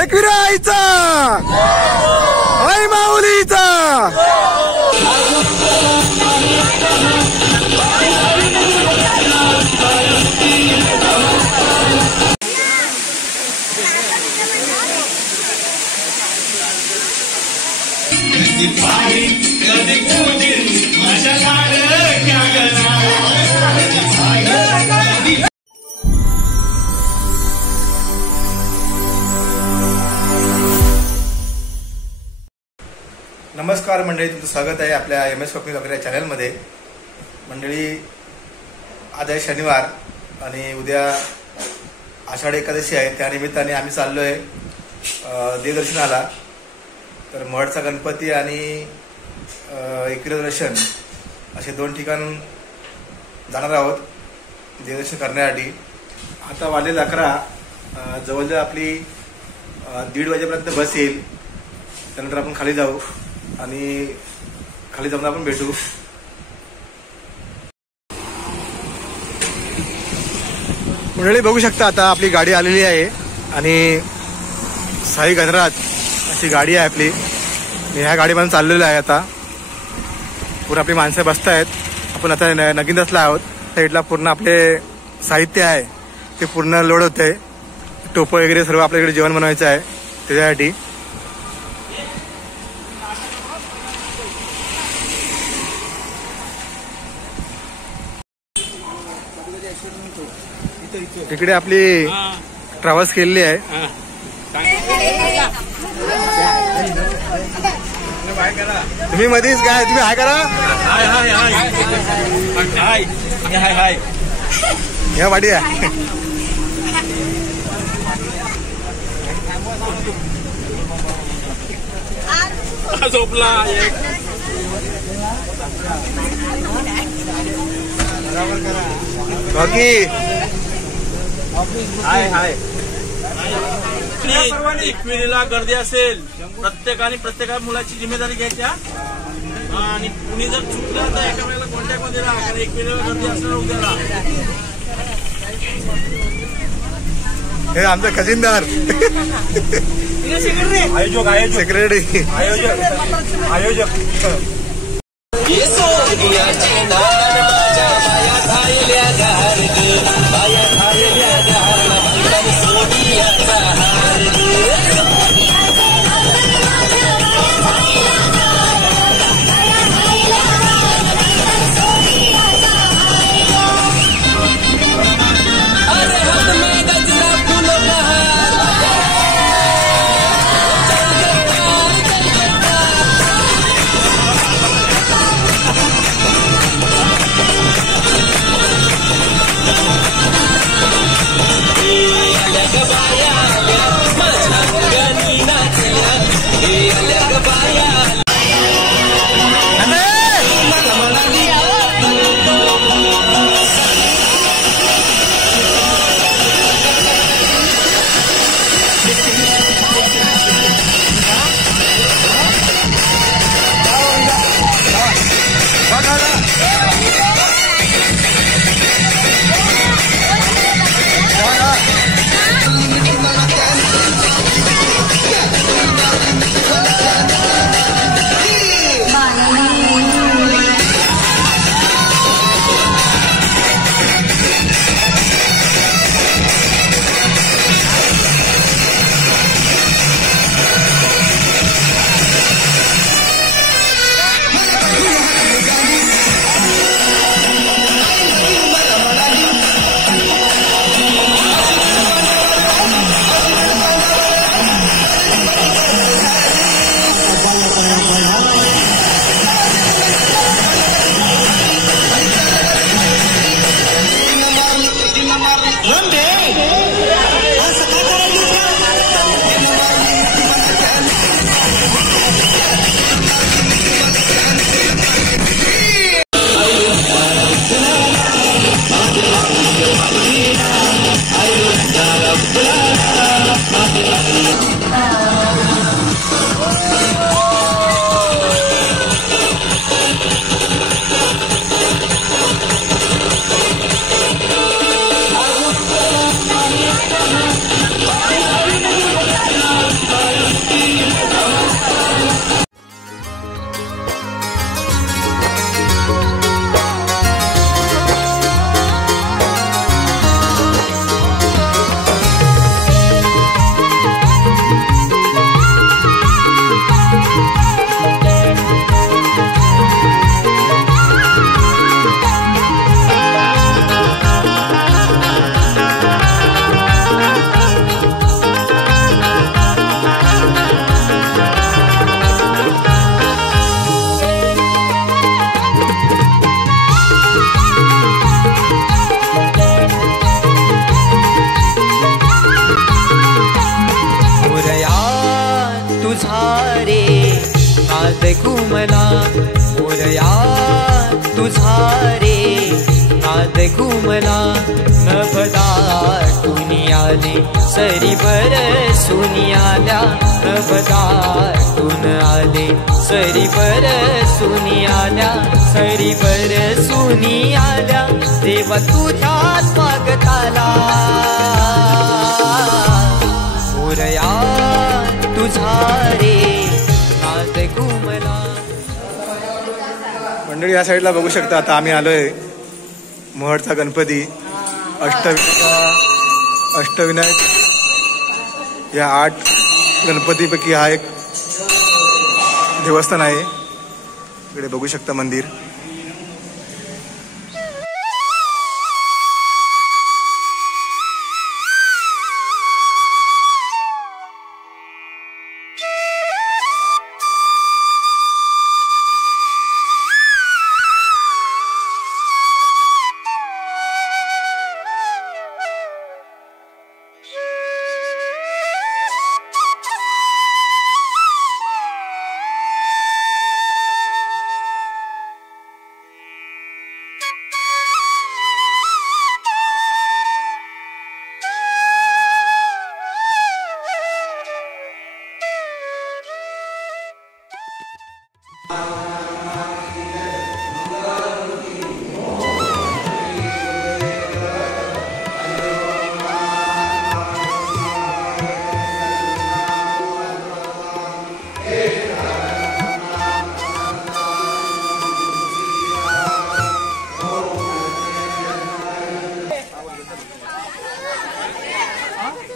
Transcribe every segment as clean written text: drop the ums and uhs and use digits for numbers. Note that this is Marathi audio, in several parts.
एकविराईचा आई माऊलीचा नमस्कार मंडळी, तुमचं स्वागत आहे आपल्या MS स्वप्नील वगैरे चॅनलमध्ये। मंडळी, आज आहे शनिवार आणि उद्या आषाढी एकादशी आहे। त्या निमित्ताने आम्ही चाललो आहे देवदर्शनाला। तर महडचा गणपती आणि एकविरा दर्शन असे दोन ठिकाण जाणार आहोत देवदर्शन करण्यासाठी। आता वाजले 11, जवळजवळ आपली 1:30 वाजेपर्यंत बस येईल। त्यानंतर आपण खाली जाऊ आणि खाली जाऊन आपण भेटू। मंडळी बघू शकता, आता आपली गाडी आलेली आहे आणि साई गणराज अशी गाडी आहे आपली। मी ह्या गाडीमध्ये चाललेलो आहे। आता पूर्ण आपली माणसं बसत आहेत। आपण आता नगिंदसला आहोत। साईडला पूर्ण आपले साहित्य आहे ते पूर्ण लोड होते। टोपं वगैरे सर्व आपल्याकडे जेवण बनवायचं आहे त्याच्यासाठी। इकडे आपली ट्रॅव्हल्स केलेली आहे। तुम्ही मध्येच काय, तुम्ही हाय करा। ह्या वाडी आहे। झोपला बाकी हाय हाय। एकविरीला गर्दी असेल, प्रत्येका मुलाची जिम्मेदारी घ्यायच्या आणि कुणी जर चुकलं तर एका वेळेला कॉन्टॅक्ट मध्ये राहा, कारण एकविरीला गर्दी असणार उद्याला। हे आमचा खजिनदार आयोजक सेक्रेटरी आयोजक घुमला मोरया तुझा रे नाद घुमला नभदाटून आले सरी बरसून आल्या नभदाटून आले सरी बरसून आल्या सरी बरसून आल्या देवा तुझ्या स्वागताला मोरया तुझा रे नाद घुमला. मंडळी या साईडला बघू शकता. आता आम्ही आलोय महडचा गणपती अष्टविनायक या 8 गणपतीपैकी हा एक देवस्थान आहे. इकडे बघू शकता मंदिर.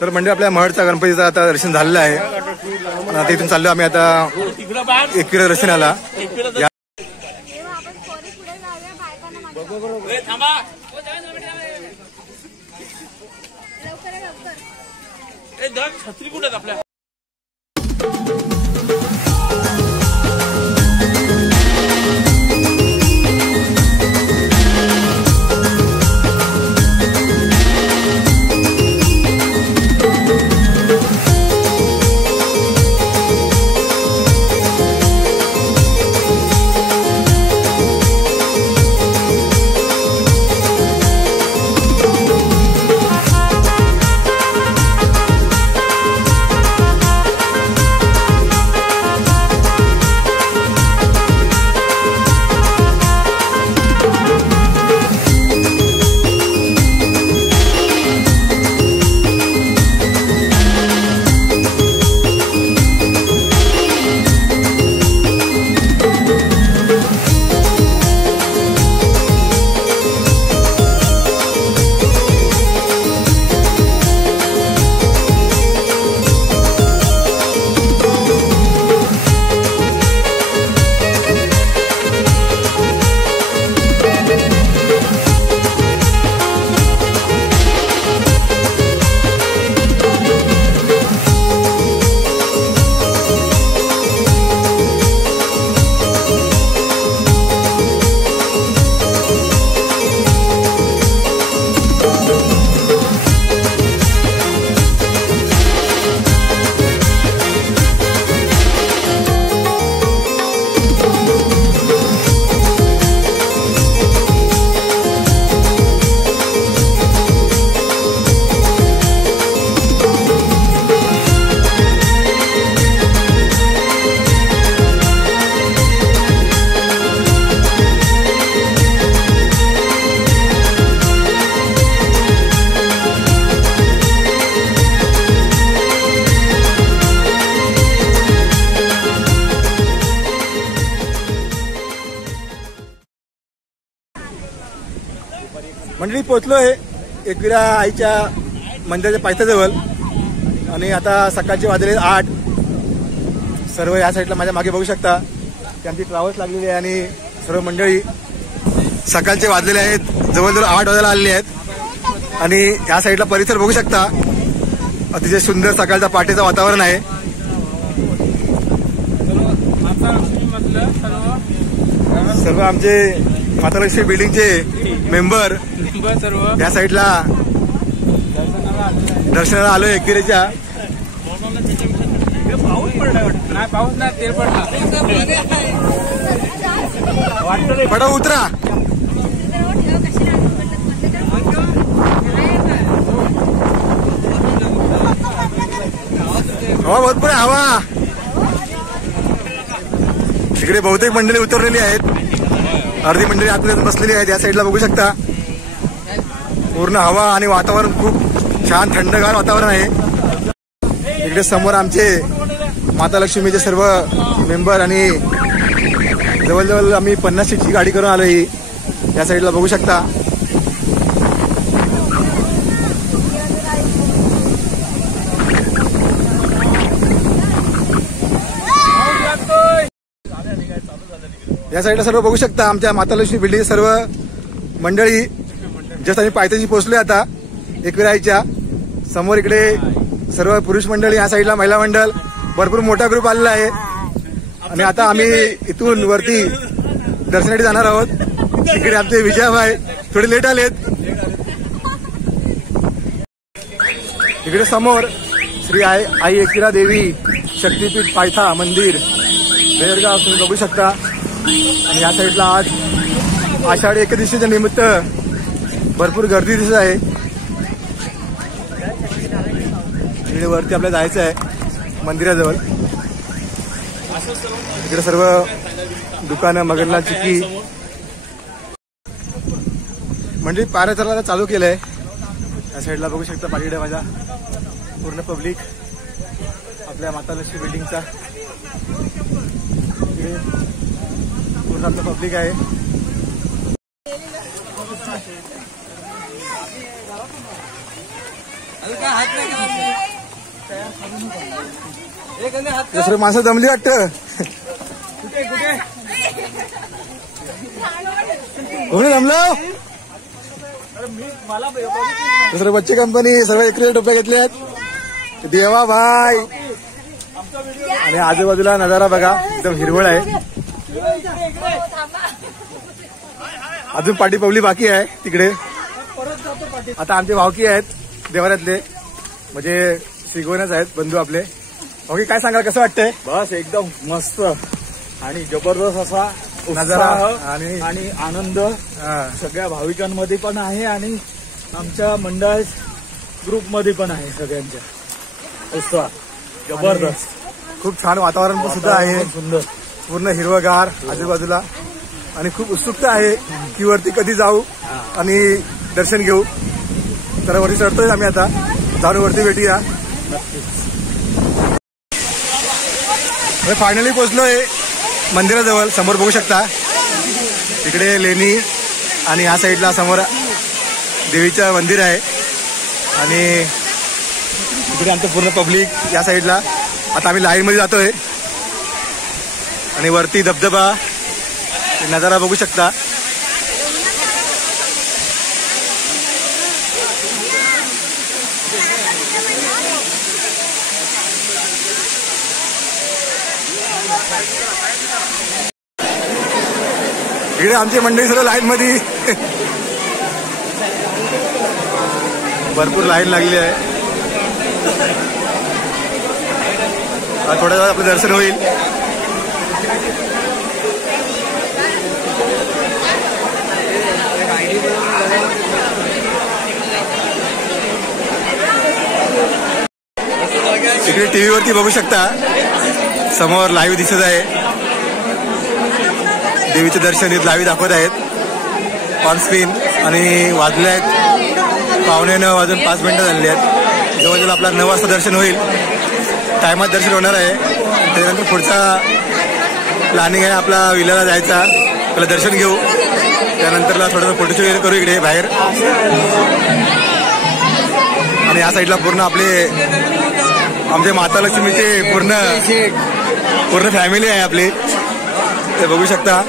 तर म्हणजे आपल्या महडचा गणपतीचं आता दर्शन झालेलं आहे. आता इथून चाललो आम्ही आता एकविरा दर्शनाला. छत्री कुठे आपल्या मंडळी पोचलोय एकविरा आईच्या मंदिराच्या पायथ्याजवळ आणि आता सकाळचे वाजले 8. सर्व या साईडला माझ्या मागे बघू शकता की आमची ट्रॅव्हल्स लागलेली आहे आणि सर्व मंडळी सकाळचे वाजलेले आहेत. जवळजवळ 8 वाजायला आलेले आहेत आणि या साईडला परिसर बघू शकता. अतिशय सुंदर सकाळचा पहाटेचं वातावरण आहे. सर्व आमचे मातालक्ष्मी बिल्डिंगचे मेंबर या साईडला दर्शनाला आलोय एकविरेच्या. पाऊस पडला वाटतं. नाही पाऊस नाही तेल पडला वाटतं. पडा उतरा. हवा भरपूर आहे हवा. तिकडे बहुतेक मंडळी उतरलेली आहेत. अर्धी मंडळी आतमध्ये बसलेली आहेत. या साईडला बघू शकता पूर्ण हवा आणि वातावरण खूप छान थंडगार वातावरण आहे. इकडे समोर आमचे माता लक्ष्मीचे सर्व मेंबर आणि जवळजवळ आम्ही 50 सीटची गाडी करून आलोय. या साईडला बघू शकता. या साईडला सर्व बघू शकता आमच्या माता लक्ष्मी बिल्डिंग सर्व मंडळी. जस्ट आम्ही पायथ्याशी पोहोचलोय आता एकविराईच्या समोर. इकडे सर्व पुरुष मंडळी, या साईडला महिला मंडळ, भरपूर मोठा ग्रुप आलेला आहे. आणि आता आम्ही इथून वरती दर्शनासाठी जाणार आहोत. इकडे आमचे विजयाभाई थोडे लेट आलेत. इकडे समोर श्री आई एकविरा देवी शक्तीपीठ पायथा मंदिर बेळगाव तुम्ही बघू शकता. आणि या साईडला आज आषाढी एकादशीच्या निमित्त भरपूर गर्दी दिसत आहे. इकडे वरती आपल्याला जायचं आहे मंदिराजवळ. इकडे सर्व दुकानं मगरला चिक्की म्हणजे पायऱ्या चालू केलंय. या साईडला बघू शकता पाठीकडे माझ्या पूर्ण पब्लिक आपल्या माता लक्ष्मी बिल्डिंगचा पूर्ण आपलं पब्लिक आहे. दुसरं माणसं जमली वाटतं. कोणी जमलं? दुसरं बच्चे कंपनी सर्व 1 रुपये घेतले आहेत. देवा भाई. आणि आजूबाजूला नजारा बघा एकदम हिरवळ आहे. अजून पाठी पवली बाकी आहे तिकडे. आता आमचे भावकी आहेत देवाऱ्यातले म्हणजे श्रीगोनच आहेत बंधू आपले. ओके काय सांगाल कसं वाटतंय? बस एकदम मस्त आणि जबरदस्त असा नजारा आणि आनंद सगळ्या भाविकांमध्ये पण आहे आणि आमच्या मंडळ ग्रुप मध्ये पण आहे. सगळ्यांच्या उत्साह जबरदस्त. खूप छान वातावरण सुद्धा आहे. सुंदर पूर्ण हिरवगार आजूबाजूला आणि खूप उत्सुकता आहे की वरती कधी जाऊ आणि दर्शन घेऊ. तर वरती चढतोय आम्ही आता. जाऊन वरती भेटूया. फायनली पोहोचलोय मंदिराजवळ. समोर बघू शकता इकडे लेणी आणि या साईडला समोर देवीचं मंदिर आहे. आणि इकडे आमचं पूर्ण पब्लिक या साईडला. आता आम्ही लाईन मध्ये जातोय आणि वरती धबधबा नजारा बघू शकता. इकडे आमची मंडळी सर्व लाईन मध्ये भरपूर लाईन लागली आहे. थोड्या वेळात आपलं दर्शन होईल. इकडे टीव्ही वरती बघू शकता समोर लाईव्ह दिसत आहे. देवीचे दर्शन इथे लाईव्ह दाखवत आहेत ऑन स्क्रीन. आणि वाजले आहेत 9:15 वाजून 5 मिनिटं झालेली आहेत. जवळजवळ आपला 9 वाजता दर्शन होईल. टायमात दर्शन होणार आहे. त्यानंतर पुढचा प्लॅनिंग आहे आपला विल्याला जायचा. त्याला दर्शन घेऊ. त्यानंतरला थोडंसं फोटोशूट वगैरे करू इकडे बाहेर. आणि या साईडला पूर्ण आमचे माता लक्ष्मीचे पूर्ण फॅमिली आहे आपली. ते बघू शकता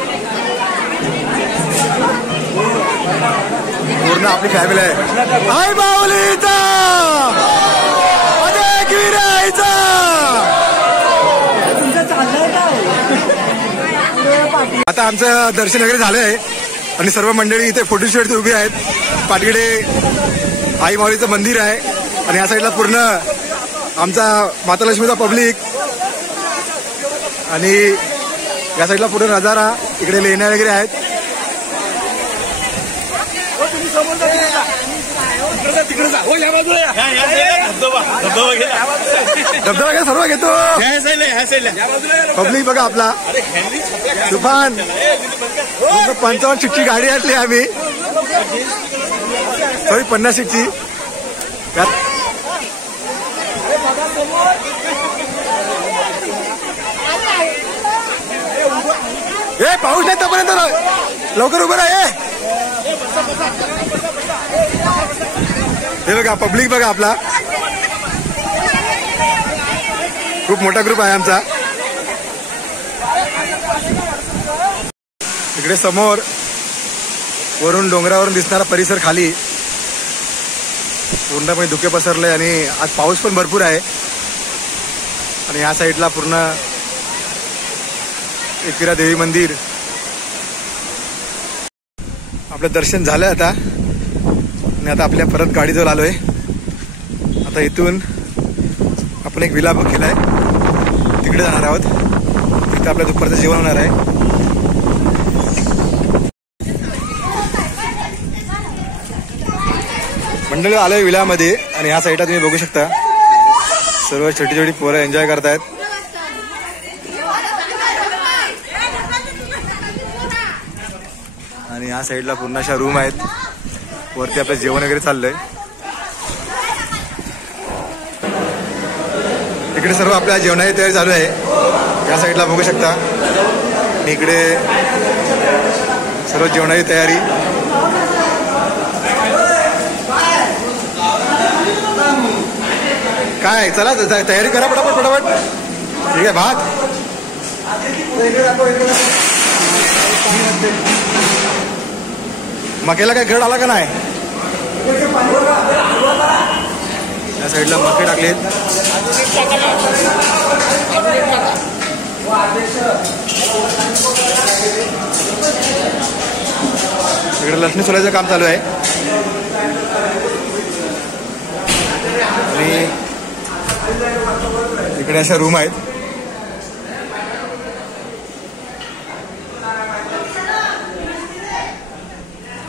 पूर्ण आपली फॅमिली आहे. आई बाहुलीचा एकविराईचा. आता आमचं दर्शन वगैरे झालंय आणि सर्व मंडळी इथे फोटोशूट उभी आहेत. पाठीकडे आई माऊलीचं मंदिर आहे आणि या साईडला पूर्ण आमचा माता लक्ष्मीचा पब्लिक आणि या साईडला पूर्ण नजारा, इकडे लेण्या वगैरे आहेत. धबधबा घ्या, सर्व घेतो. पब्लिक बघा आपला तुफान 55 सीटची गाडी आणली आम्ही, सॉरी 50 सीटची. ए पाऊस नाही तोपर्यंत लवकर उभं राहा. हे बघा पब्लिक बघा आपला, खूप मोठा ग्रुप आहे आमचा. इकडे समोर वरून डोंगरावरून दिसणारा परिसर, खाली पूर्णपणे धुके पसरले आणि आज पाऊस पण भरपूर आहे. आणि या साईडला पूर्ण एकविरा देवी मंदिर. आपलं दर्शन झालं आता आणि आता आपल्या परत गाडीजवळ आलोय. आता इथून आपण एक विला बुक केलाय, तिकडे जाणार आहोत. तिथे आपल्या दुपारचं जेवण होणार आहे. मंडळी आलोय विलामध्ये आणि ह्या साईडला तुम्ही बघू शकता सर्व छोटी छोटी पोरं एन्जॉय करतायत. आणि या साईडला पूर्ण अशा रूम आहेत. वरती आपलं जेवण वगैरे चाललंय. इकडे सर्व आपल्या जेवणाची तयारी चालू आहे. या साईडला बघू शकता. इकडे सर्व जेवणाची तयारी. काय चला तयारी करा पटापट पटापट. ठीक आहे. भात मकेला काय घड आला का नाही. या साईडला मके टाकलेत. इकडे लसणी सोलायचं काम चालू आहे. आणि इकडे अशा रूम आहेत.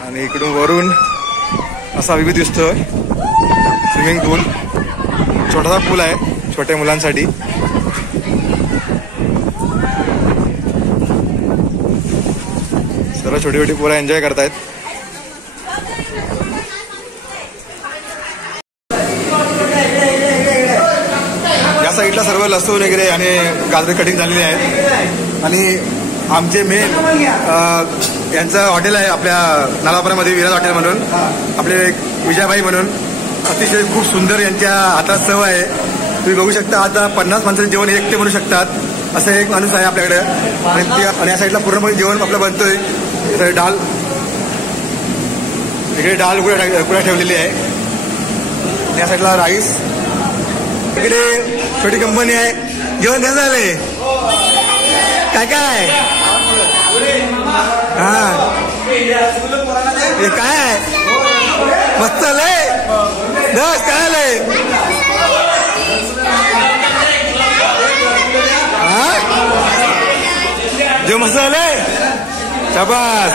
आणि इकडून वरून असा व्ह्यू दिसतोय. स्विमिंग पूल, छोटासा पूल आहे छोट्या मुलांसाठी. सर्व छोटी छोटी पोरं एन्जॉय करतायत. या साईडला सर्व लसूण वगैरे आणि गाजर कटिंग झालेले आहेत. आणि आमचे मेन यांचं हॉटेल आहे आपल्या नालापुरामध्ये, विराज हॉटेल म्हणून. आपले विजयाबाई म्हणून अतिशय खूप सुंदर यांच्या हातात चव आहे. तुम्ही बघू शकता. आता 50 माणसांचे जेवण एकटे बनवू शकतात असं एक माणूस आहे आपल्याकडे. आणि या साईडला पूर्णपणे जेवण आपलं बनतोय. डाल, इकडे डाल गुळ्या ठेवलेली आहे. या साईडला राईस. इकडे छोटी कंपनी आहे. जेवण कसं झालंय? काय काय? हा हे काय मस्त आलंय. दस काय आलंय? हा जेवण मस्त आलंय. शाबास.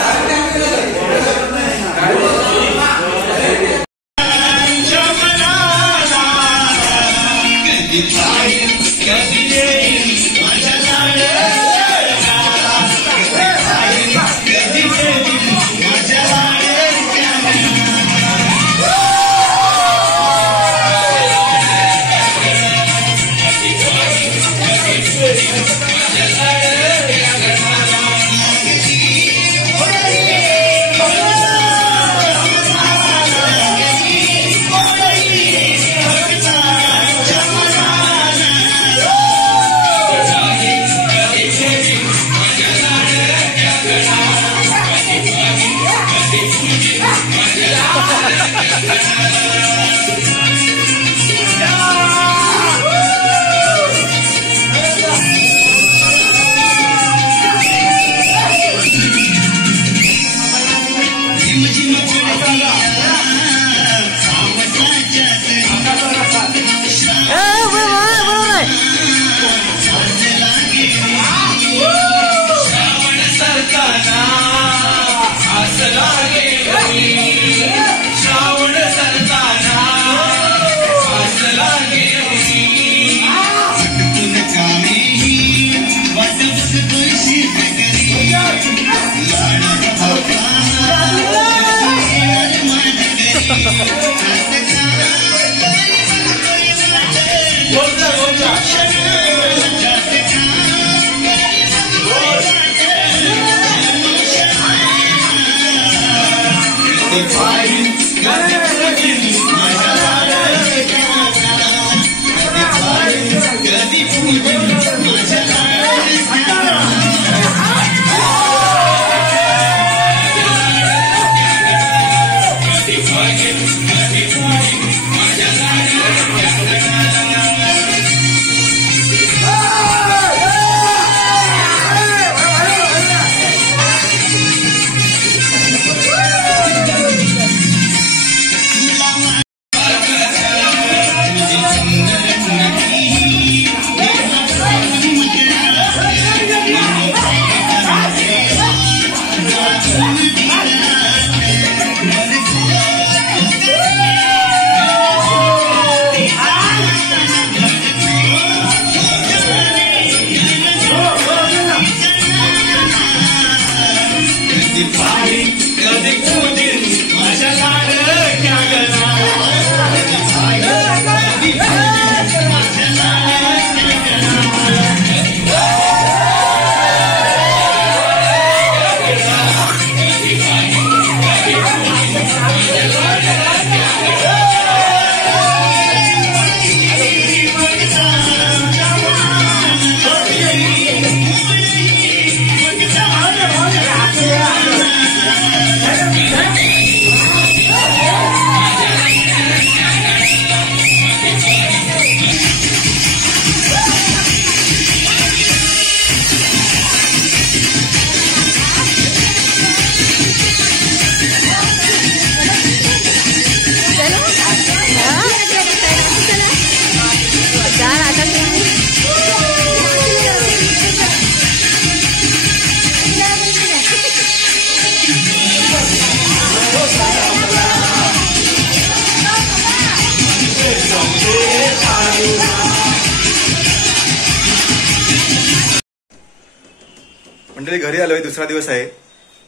मंडळी घरी आलोय, दुसरा दिवस आहे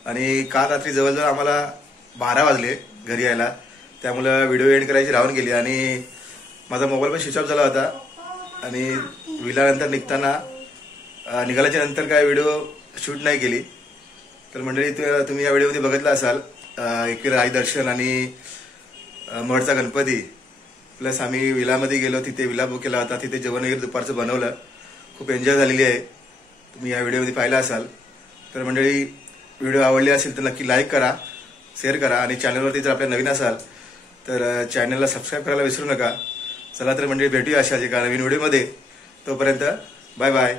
आणि काल रात्री जवळजवळ आम्हाला 12 वाजले घरी यायला. त्यामुळं व्हिडिओ एंड करायची राहून गेली आणि माझा मोबाईल पण स्विच ऑफ झाला होता. आणि विलानंतर निघाल्याच्या नंतर काय व्हिडिओ शूट नाही केली. तर मंडळी तुम्ही या व्हिडिओमध्ये बघितलं असाल एकवीर आई दर्शन आणि मठचा गणपती प्लस आम्ही विलामध्ये गेलो, तिथे विला बुक केला होता, तिथे जेवण वगैरे दुपारचं बनवलं. खूप एन्जॉय झालेली आहे. तुम्ही या व्हिडिओमध्ये पाहिला असाल. तर मंडळी व्हिडिओ आवडली असेल तर नक्की लाईक करा, शेअर करा आणि चॅनलवरती जर आपल्या नवीन असाल तर चॅनलला सबस्क्राईब करायला विसरू नका. चला तर मंडळी भेटूया अशाच एका नवीन व्हिडिओमध्ये. तोपर्यंत बाय बाय.